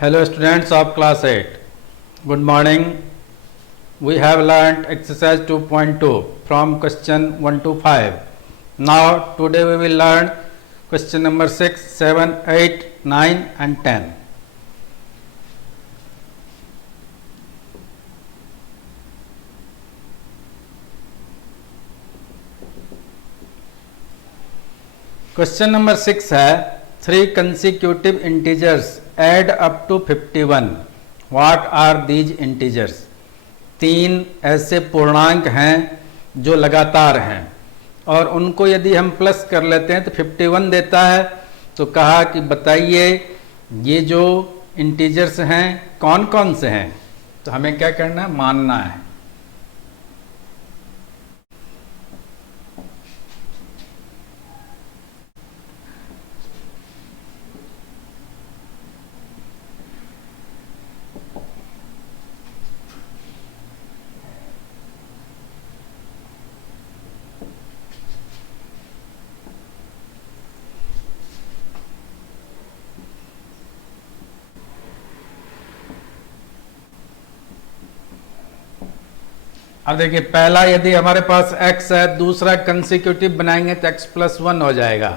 Hello students of class 8. Good morning. We have learnt exercise 2.2 from question 1 to 5. Now today we will learn question number 6, 7, 8, 9 and 10. Question number 6 है 3 consecutive integers add up to 51. What are these integers? 3 ऐसे पूर्णांक हैं जो लगातार हैं और उनको यदि हम प्लस कर लेते हैं तो 51 देता है। तो कहा कि बताइए ये जो इंटीजर्स हैं कौन कौन से हैं। तो हमें क्या करना है, मानना है। अब देखिए पहला यदि हमारे पास x है, दूसरा कंसेक्यूटिव बनाएंगे तो x प्लस 1 हो जाएगा,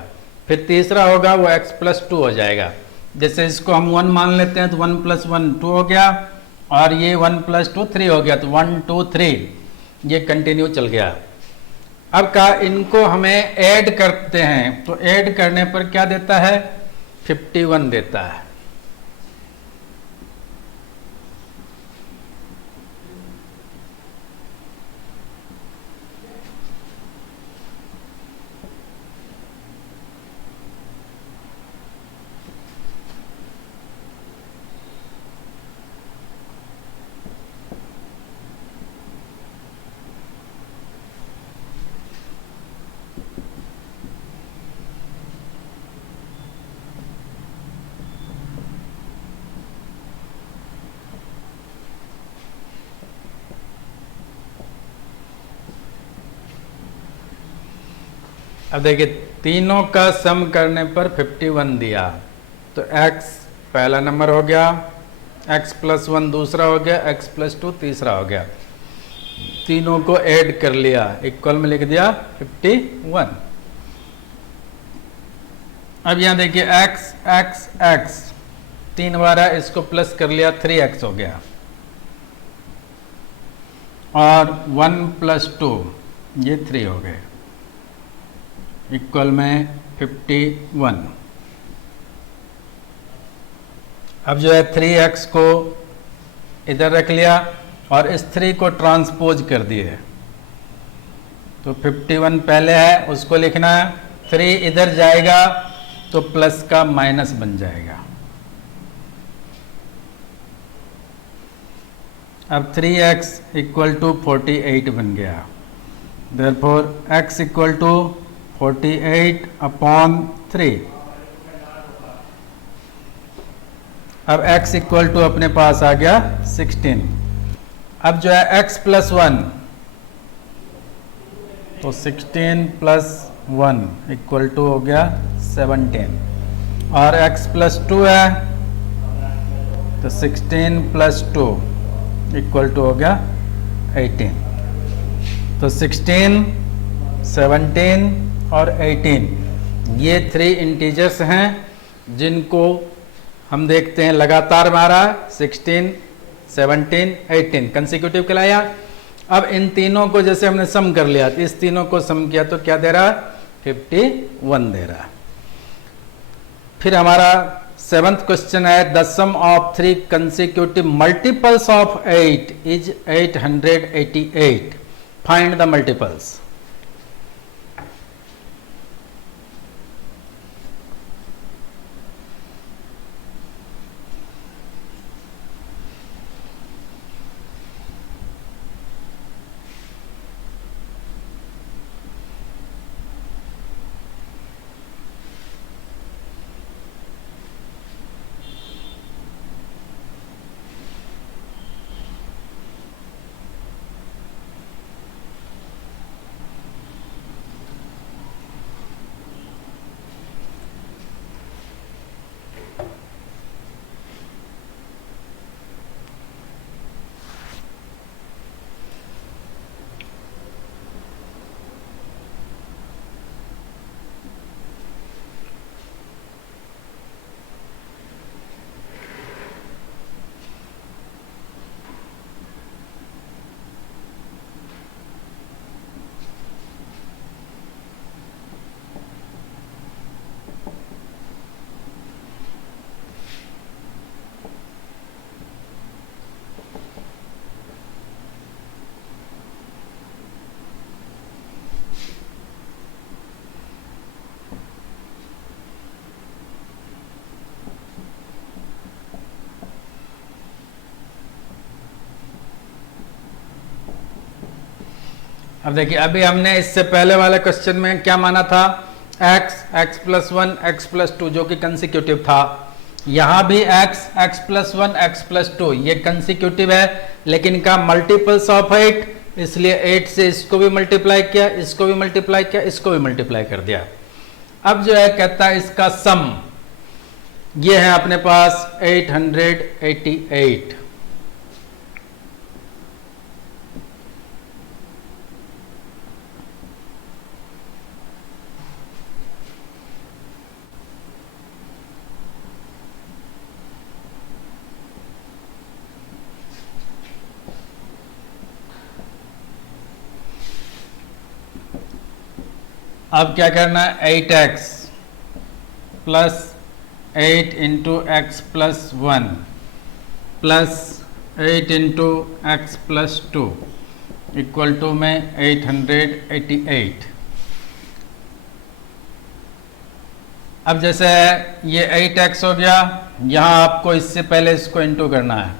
फिर तीसरा होगा वो x प्लस 2 हो जाएगा। जैसे इसको हम 1 मान लेते हैं तो 1 प्लस 1 2 हो गया और ये 1 प्लस 2 3 हो गया, तो 1 2 3 ये कंटिन्यू चल गया। अब कहा इनको हमें ऐड करते हैं तो ऐड करने पर क्या देता है, 51 देता है। अब देखिए तीनों का सम करने पर 51 दिया, तो x पहला नंबर हो गया, x प्लस 1 दूसरा हो गया, x प्लस 2 तीसरा हो गया। तीनों को ऐड कर लिया, इक्वल में लिख दिया 51। अब यहां देखिए x x x 3 बार है, इसको प्लस कर लिया 3x हो गया और 1 प्लस 2 ये 3 हो गए, इक्वल में 51। अब जो है 3x को इधर रख लिया और इस 3 को ट्रांसपोज कर दिए, तो 51 पहले है उसको लिखना है, 3 इधर जाएगा तो प्लस का माइनस बन जाएगा। अब 3x इक्वल टू 48 बन गया, therefore x equal to 48 upon 3। अब x इक्वल टू अपने पास आ गया 16। अब जो है x प्लस 1 तो 16 प्लस 1 इक्वल टू हो गया 17 और x प्लस 2 है तो 16 प्लस 2 इक्वल टू हो गया 18। तो 16 17 और 18 ये 3 इंटीजर्स हैं जिनको हम देखते हैं लगातार मारा, 16 17 18 कंसेक्यूटिव कहलाया। अब इन तीनों को जैसे हमने सम कर लिया, तो इस तीनों को सम किया तो क्या दे रहा, 51 दे रहा। फिर हमारा 7th क्वेश्चन है, the sum of 3 consecutive multiples of 8 is 888, find the multiples. अब देखिए अभी हमने इससे पहले वाले क्वेश्चन में क्या माना था, x, x plus 1, x plus 2 जो कि कंसिक्यूटिव था। यहाँ भी x, x plus 1, x plus 2 ये कंसिक्यूटिव है, लेकिन का मल्टीपल्स ऑफ 8, इसलिए 8 से इसको भी मल्टीप्लाई किया, इसको भी मल्टीप्लाई किया, इसको भी मल्टीप्लाई कर दिया। अब जो है कहता है इसका सम, ये है अपने पास 888। अब क्या करना है, 8x plus 8 into x plus 1 plus 8 into x plus 2 equal to में 888। अब जैसे ये 8x हो गया, यहाँ आपको इससे पहले इसको इंटू करना है,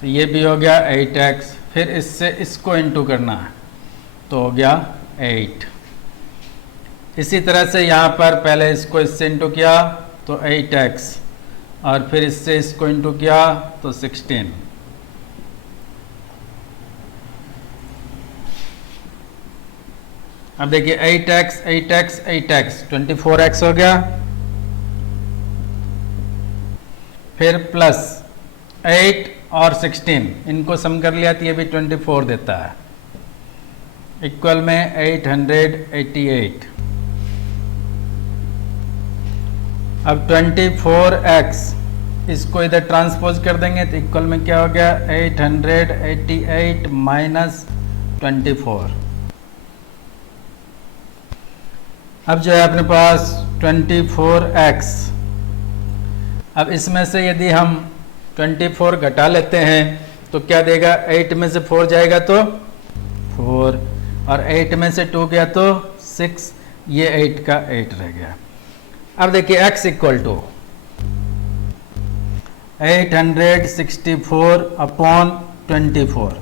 तो ये भी हो गया 8x, फिर इससे इसको इंटू करना है तो हो गया 8। इसी तरह से यहाँ पर पहले इसको इससे इंटू किया तो 8x, और फिर इससे इसको इंटू किया तो 16। अब देखिए 8x 8x 8x 24x हो गया, फिर प्लस 8 और 16 इनको सम कर लिया तो ये भी 24 देता है, इक्वल में 888। अब 24x इसको इधर ट्रांसपोज कर देंगे तो इक्वल में क्या हो गया, 888 माइनस 24। अब जो है अपने पास 24x, अब इसमें से यदि हम 24 घटा लेते हैं तो क्या देगा, 8 में से 4 जाएगा तो 4, और 8 में से 2 गया तो 6, ये 8 का 8 रह गया। अब देखिए x इक्वल टू 864 अपॉन 24,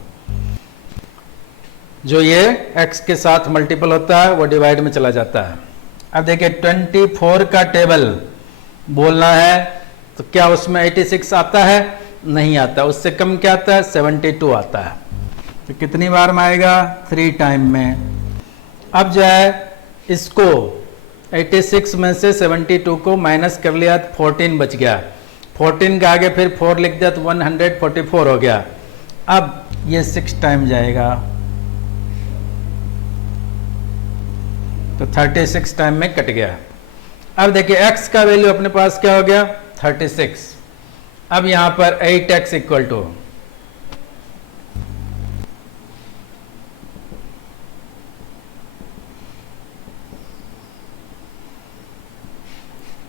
जो ये x के साथ मल्टीपल होता है वो डिवाइड में चला जाता है। अब देखिए 24 का टेबल बोलना है तो क्या उसमें 86 आता है, नहीं आता, उससे कम क्या आता है, 72 आता है। तो कितनी बार में आएगा, 3 टाइम में। अब जो है इसको 86 में से 72 को माइनस कर लिया तो 14 बच गया, 14 के आगे फिर 4 लिख दिया तो 144 हो गया। अब ये 6 टाइम जाएगा तो 36 टाइम में कट गया। अब देखिए x का वैल्यू अपने पास क्या हो गया, 36। अब यहां पर 8x इक्वल टू,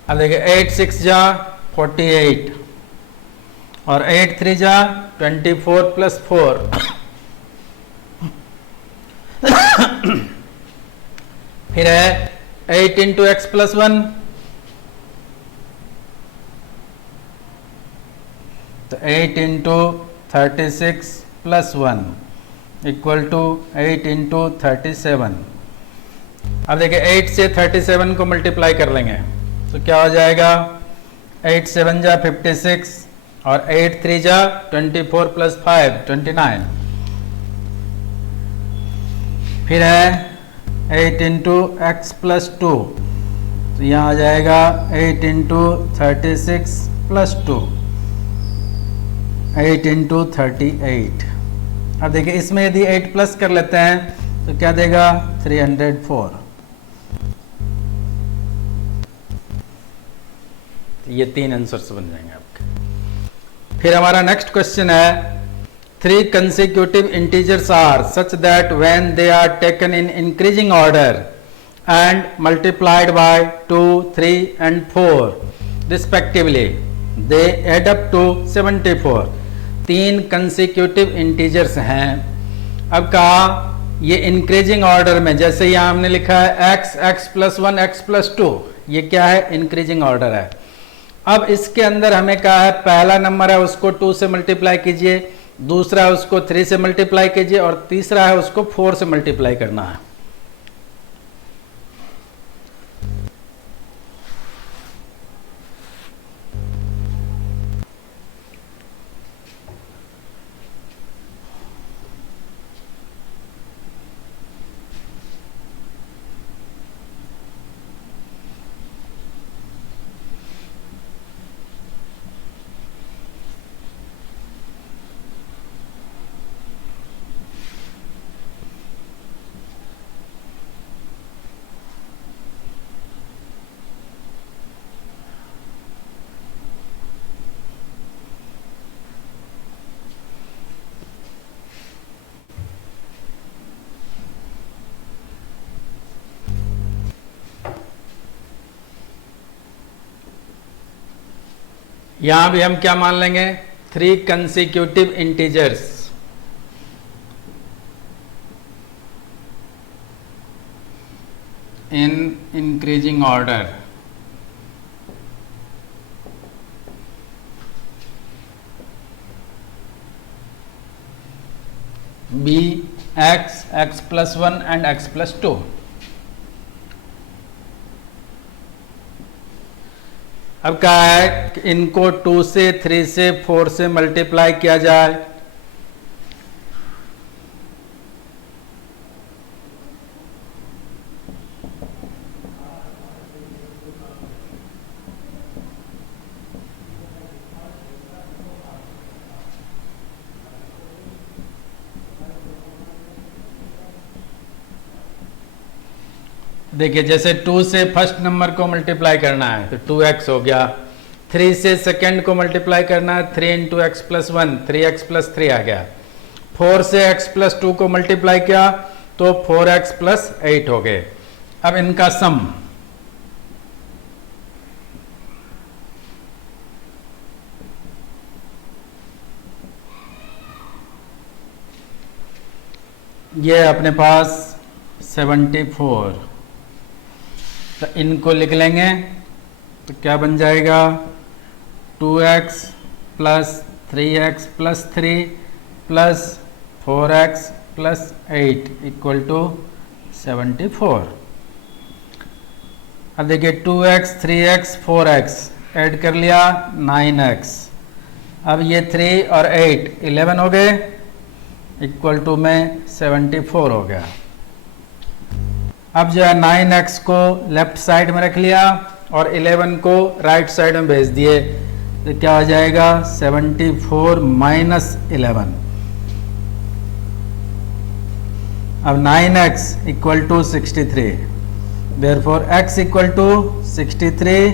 अब देखिए 8 6 जा 48 और 8 3 जा 24 प्लस 4 फिर है 8 इंटू एक्स प्लस 1, तो 8 into 36 plus 1 equal to 8 into 37। अब देखिए 8 से 37 को मल्टीप्लाई कर लेंगे तो क्या हो जाएगा, 8 7 जा 56 और 8 3 जा 24 प्लस 5 29। फिर है 8 इंटू एक्स प्लस 2, तो यहाँ आ जाएगा 8 इंटू 36 प्लस 2, 8 इंटू 38। अब देखिए इसमें यदि 8 प्लस कर लेते हैं तो क्या देगा, 304। ये 3 आंसर्स बन जाएंगे आपके। फिर हमारा नेक्स्ट क्वेश्चन है, 3 consecutive integers are such that when they are taken in increasing order and multiplied by 2, 3 and 4 respectively, they add up to 74। 3 consecutive integers हैं। अब कहा ये इंक्रीजिंग ऑर्डर में, जैसे यहाँ हमने लिखा है x, x plus 1, x plus 2, ये क्या है, इंक्रीजिंग ऑर्डर है। अब इसके अंदर हमें कहा है पहला नंबर है उसको 2 से मल्टीप्लाई कीजिए, दूसरा है उसको 3 से मल्टीप्लाई कीजिए, और तीसरा है उसको 4 से मल्टीप्लाई करना है। यहां भी हम क्या मान लेंगे, 3 consecutive integers in increasing order. Be x, x plus 1 and x plus 2। अब क्या है कि इनको 2 से 3 से 4 से मल्टीप्लाई किया जाए। देखिए जैसे 2 से फर्स्ट नंबर को मल्टीप्लाई करना है तो 2x हो गया, 3 से सेकंड को मल्टीप्लाई करना है 3 into x plus 1, 3x plus 3 आ गया। 4 से x प्लस 2 को मल्टीप्लाई किया तो 4x प्लस 8 हो गए। अब इनका सम ये अपने पास 74, तो इनको लिख लेंगे तो क्या बन जाएगा 2x plus 3x plus 3 plus 4x plus 8 equal to 74। अब देखिए 2x 3x 4x ऐड कर लिया 9x, अब ये 3 और 8 11 हो गए इक्वल टू में 74 हो गया। अब जो है 9x को लेफ्ट साइड में रख लिया और 11 को राइट साइड में भेज दिए तो क्या हो जाएगा 74 माइनस 11। अब 9x equal to 63, therefore x equal to 63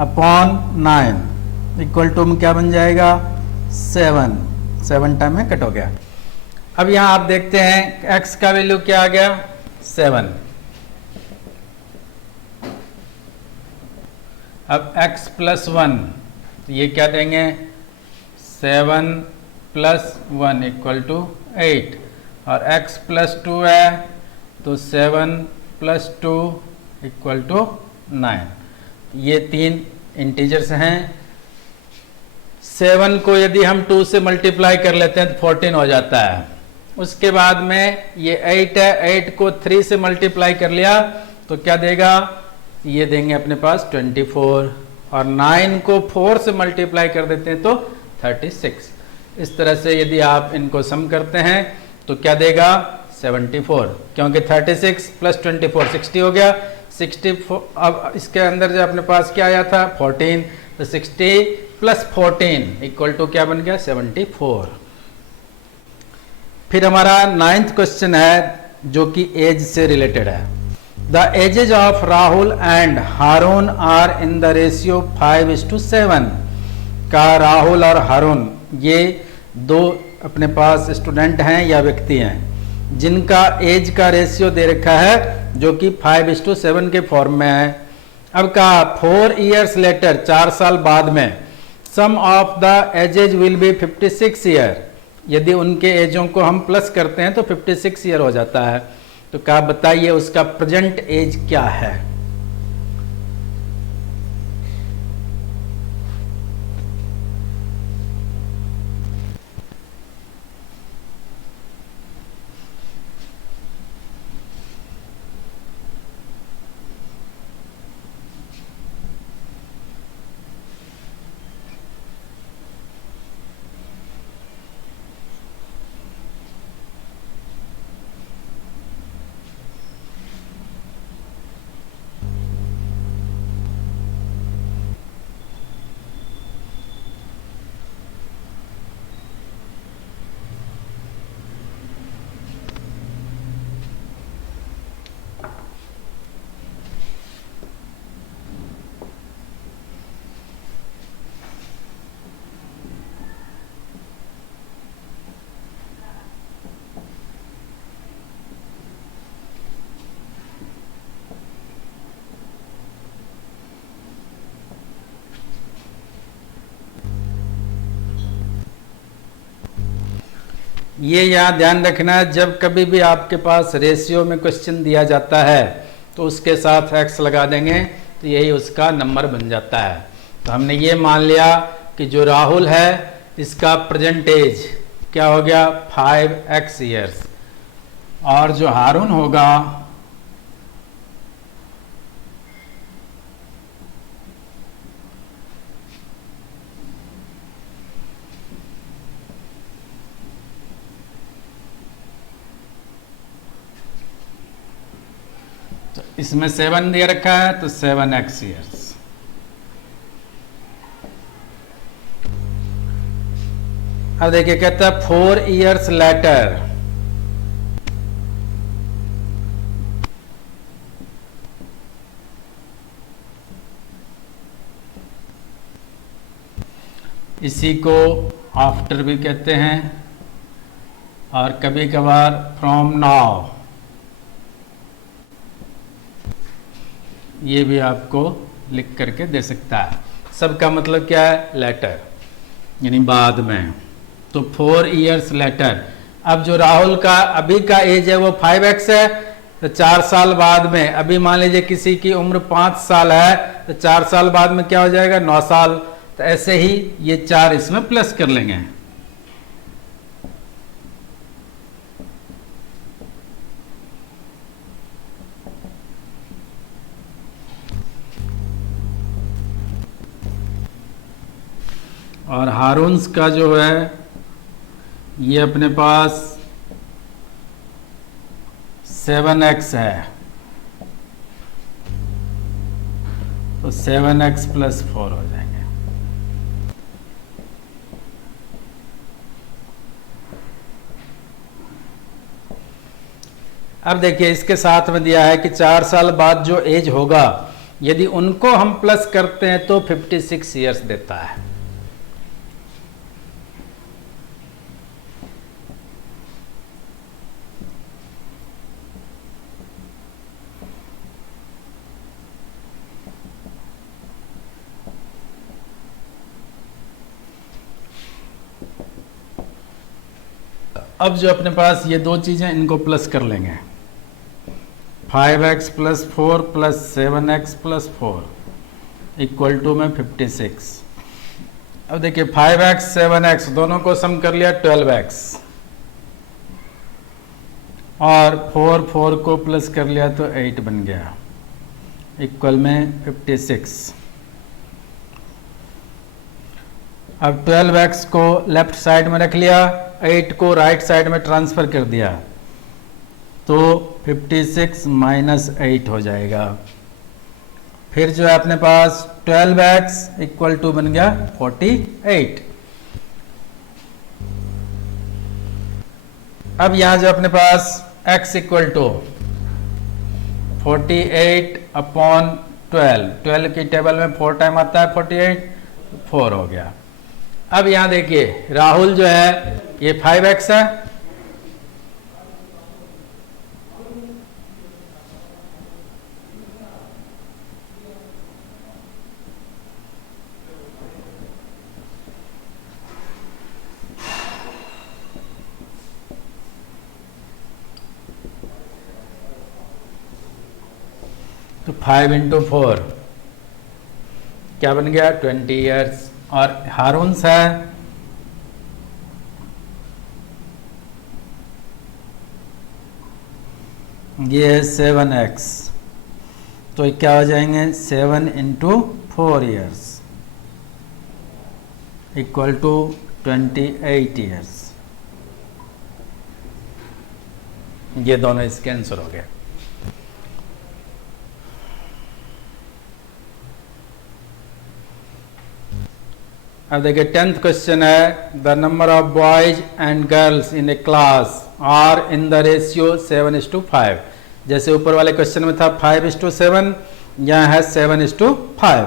upon 9 equal to में क्या बन जाएगा 7 टाइम में कट हो गया। अब यहां आप देखते हैं x का वैल्यू क्या आ गया 7। अब x प्लस 1 ये क्या देंगे 7 प्लस 1 इक्वल टू 8, और x प्लस 2 है तो 7 प्लस 2 इक्वल टू 9। ये 3 इंटीजर्स हैं। 7 को यदि हम 2 से मल्टीप्लाई कर लेते हैं तो 14 हो जाता है। उसके बाद में ये 8 है, 8 को 3 से मल्टीप्लाई कर लिया तो क्या देगा, ये देंगे अपने पास 24, और 9 को 4 से मल्टीप्लाई कर देते हैं तो 36। इस तरह से यदि आप इनको सम करते हैं तो क्या देगा 74, क्योंकि 36 प्लस 24 60 हो गया। 64 अब इसके अंदर जो अपने पास क्या आया था 14, तो 60 प्लस 14 इक्वल टू क्या बन गया 74। फिर हमारा 9th क्वेश्चन है जो कि एज से रिलेटेड है। The ages of Rahul and Haroon are in the ratio 5:7। का राहुल और हारून ये दो अपने पास स्टूडेंट हैं या व्यक्ति हैं जिनका एज का रेशियो दे रखा है जो कि 5:7 के फॉर्म में है। अब कहा 4 years लेटर 4 साल बाद में sum of the ages will be 56 year. यदि उनके एजों को हम प्लस करते हैं तो 56 ईयर हो जाता है। तो क्या बताइए उसका प्रेजेंट एज क्या है। ये यहाँ ध्यान रखना, जब कभी भी आपके पास रेशियो में क्वेश्चन दिया जाता है तो उसके साथ x लगा देंगे तो यही उसका नंबर बन जाता है। तो हमने ये मान लिया कि जो राहुल है इसका प्रेजेंट एज क्या हो गया 5x ईयर्स, और जो हारून होगा तो इसमें 7 दे रखा है तो 7x ईयर्स। अब देखिए कहता है 4 ईयर्स लेटर, इसी को आफ्टर भी कहते हैं और कभी कभार फ्रॉम नाउ, ये भी आपको लिख करके दे सकता है। सबका मतलब क्या है लेटर, यानी बाद में। तो 4 ईयर्स लेटर। अब जो राहुल का अभी का एज है वो 5x है, तो 4 साल बाद में, अभी मान लीजिए किसी की उम्र 5 साल है तो 4 साल बाद में क्या हो जाएगा 9 साल। तो ऐसे ही ये 4 इसमें प्लस कर लेंगे। और हारून्स का जो है ये अपने पास 7x है, तो 7x + 4 हो जाएंगे। अब देखिए इसके साथ में दिया है कि 4 साल बाद जो एज होगा यदि उनको हम प्लस करते हैं तो 56 ईयर्स देता है। अब जो अपने पास ये दो चीजें इनको प्लस कर लेंगे, 5x + 4 + 7x + 4 = में 56। अब देखिए 5x 7x दोनों को सम कर लिया 12x, और 4 को प्लस कर लिया तो 8 बन गया, इक्वल में 56। अब 12x को लेफ्ट साइड में रख लिया, 8 को राइट साइड में ट्रांसफर कर दिया, तो 56 - 8 हो जाएगा। फिर जो है अपने पास 12x = बन गया 48। अब यहां जो अपने पास x = 48/12, 12 की टेबल में 4 टाइम आता है 48, 4 हो गया। अब यहां देखिए राहुल जो है ये 5x है, तो 5 × 4 क्या बन गया 20 ईयर्स। और हारून्स है ये 7x, तो क्या हो जाएंगे 7 × 4 ईयर्स = 28 ईयर्स। ये दोनों इसके आंसर हो गए। अब देखिए 10th क्वेश्चन है, the number of boys and girls in a class are in the ratio 7:5। जैसे ऊपर वाले क्वेश्चन में था 5:7, यहाँ है 7:5।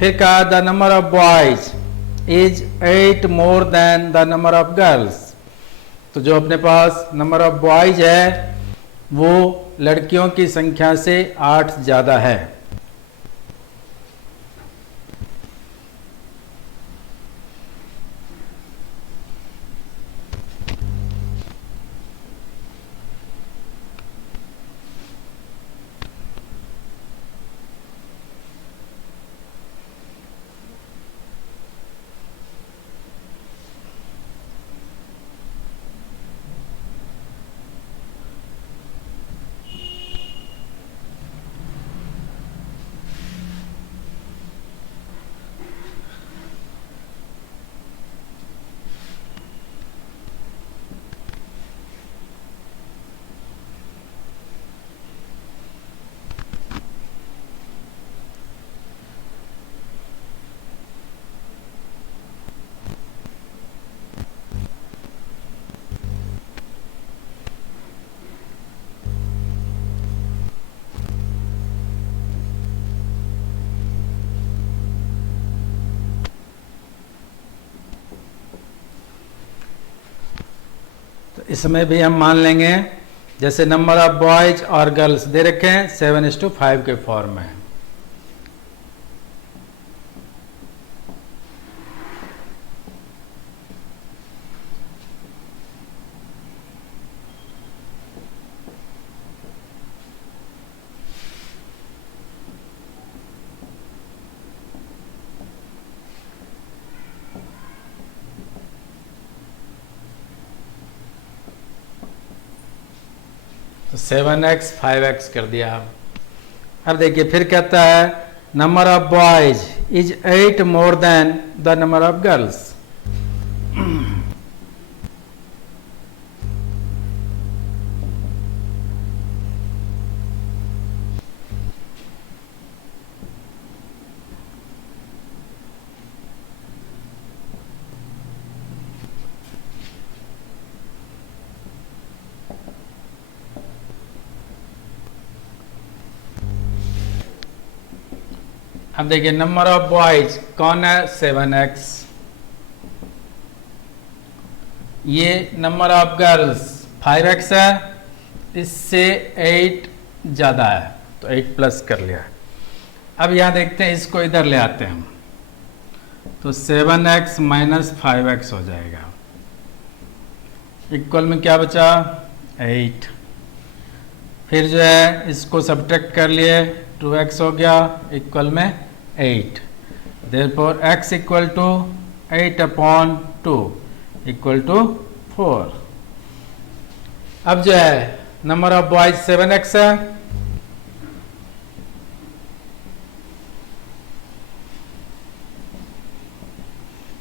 फिर कहा the number of boys is 8 more than the number of girls. तो जो अपने पास नंबर ऑफ बॉयज है वो लड़कियों की संख्या से 8 ज्यादा है। इसमें भी हम मान लेंगे जैसे नंबर ऑफ बॉयज और गर्ल्स दे रखे हैं 7:5 के फॉर्म में। तो 7x 5x कर दिया। अब देखिए फिर कहता है number of boys is 8 more than the number of girls. अब देखिए नंबर ऑफ बॉयज कौन है 7x, ये नंबर ऑफ गर्ल्स 5x है, इससे 8 ज़्यादा है तो 8 प्लस कर लिया। अब यहाँ देखते हैं इसको इधर ले आते हैं हम, तो 7x माइनस 5x हो जाएगा, इक्वल में क्या बचा 8। फिर जो है इसको सब्ट्रैक्ट कर लिए 2x हो गया, इक्वल में 8। Therefore x equal to 8/2 equal to 4। अब जो है नंबर ऑफ बॉयज 7x है,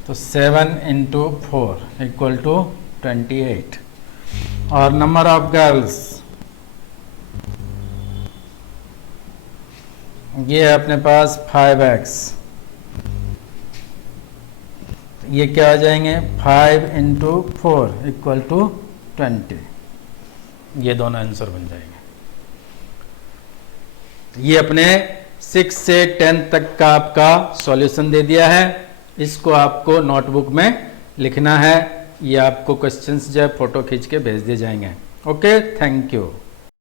तो 7 × 4 इक्वल टू 28। और नंबर ऑफ गर्ल्स ये है अपने पास 5x, ये क्या हो जाएंगे 5 × 4 इक्वल टू 20। ये दोनों आंसर बन जाएंगे। ये अपने 6 से 10 तक का आपका सॉल्यूशन दे दिया है, इसको आपको नोटबुक में लिखना है। ये आपको क्वेश्चंस जो है फोटो खींच के भेज दिए जाएंगे। Okay, thank you.